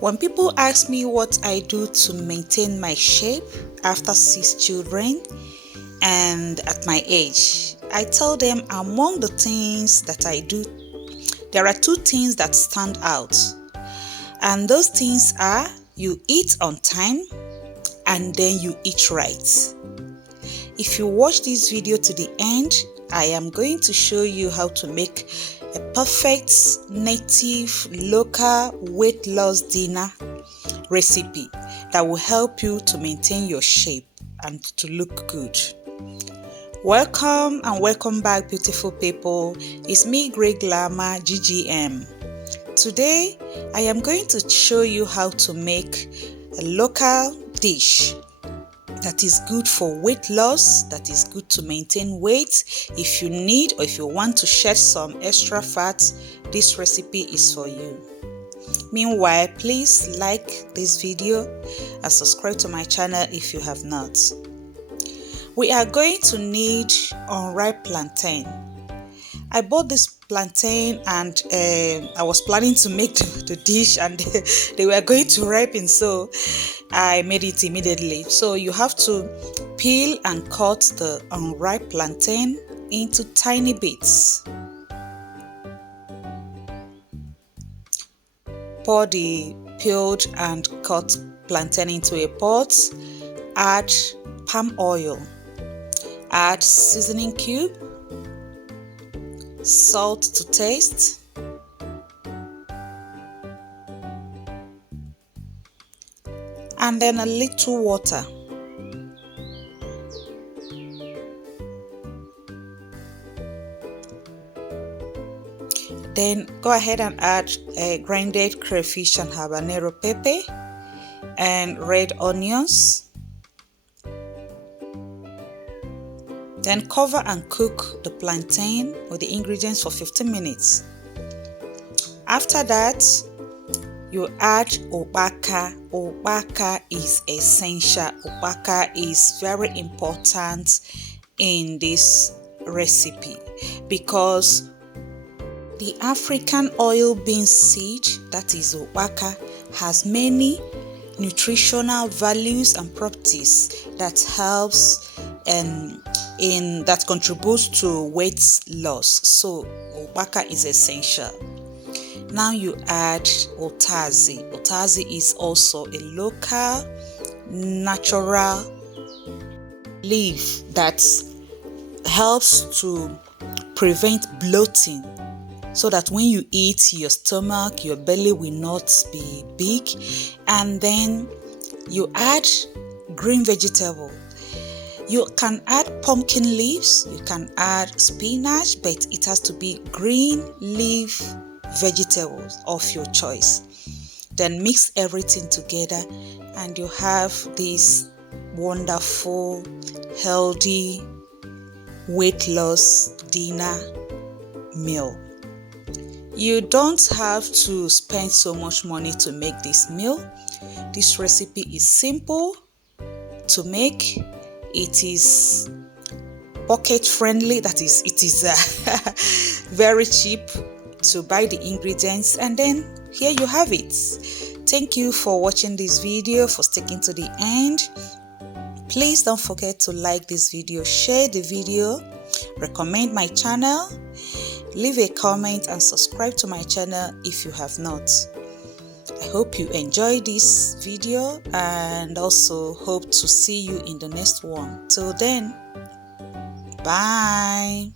When people ask me what I do to maintain my shape after 6 children and at my age, I tell them among the things that I do, there are 2 things that stand out. And those things are you eat on time and then you eat right. If you watch this video to the end, I am going to show you how to make a perfect native local weight loss dinner recipe that will help you to maintain your shape and to look good. Welcome and welcome back, beautiful people. It's me, Greyglamma GGM. Today I am going to show you how to make a local dish that is good for weight loss, that is good to maintain weight. If you need or if you want to shed some extra fat, this recipe is for you. Meanwhile, please like this video and subscribe to my channel if you have not. We are going to need unripe plantain. I bought this plantain and I was planning to make the dish and they were going to ripen, so I made it immediately. So you have to peel and cut the unripe plantain into tiny bits. Pour the peeled and cut plantain into a pot. Add palm oil. Add seasoning cube. Salt to taste, and then a little water. Then go ahead and add grinded crayfish and habanero pepper and red onions. Then cover and cook the plantain with the ingredients for 15 minutes. After that, you add HABANERO. HABANERO is essential. HABANERO is very important in this recipe because the African oil bean seed, that is HABANERO, has many nutritional values and properties that helps that contributes to weight loss. So HABANERO is essential. Now you add UTAZI. UTAZI is also a local natural leaf that helps to prevent bloating, so that when you eat, your stomach, your belly will not be big. And then you add green vegetable. You can add pumpkin leaves, you can add spinach, but it has to be green leaf vegetables of your choice. Then mix everything together and you have this wonderful, healthy weight loss dinner meal. You don't have to spend so much money to make this meal. This recipe is simple to make. It is pocket friendly, that is, it is very cheap to buy the ingredients, and then here you have it. Thank you for watching this video, for sticking to the end. Please don't forget to like this video, share the video, recommend my channel, leave a comment and subscribe to my channel if you have not. I hope you enjoyed this video and also hope to see you in the next one. Till then, bye.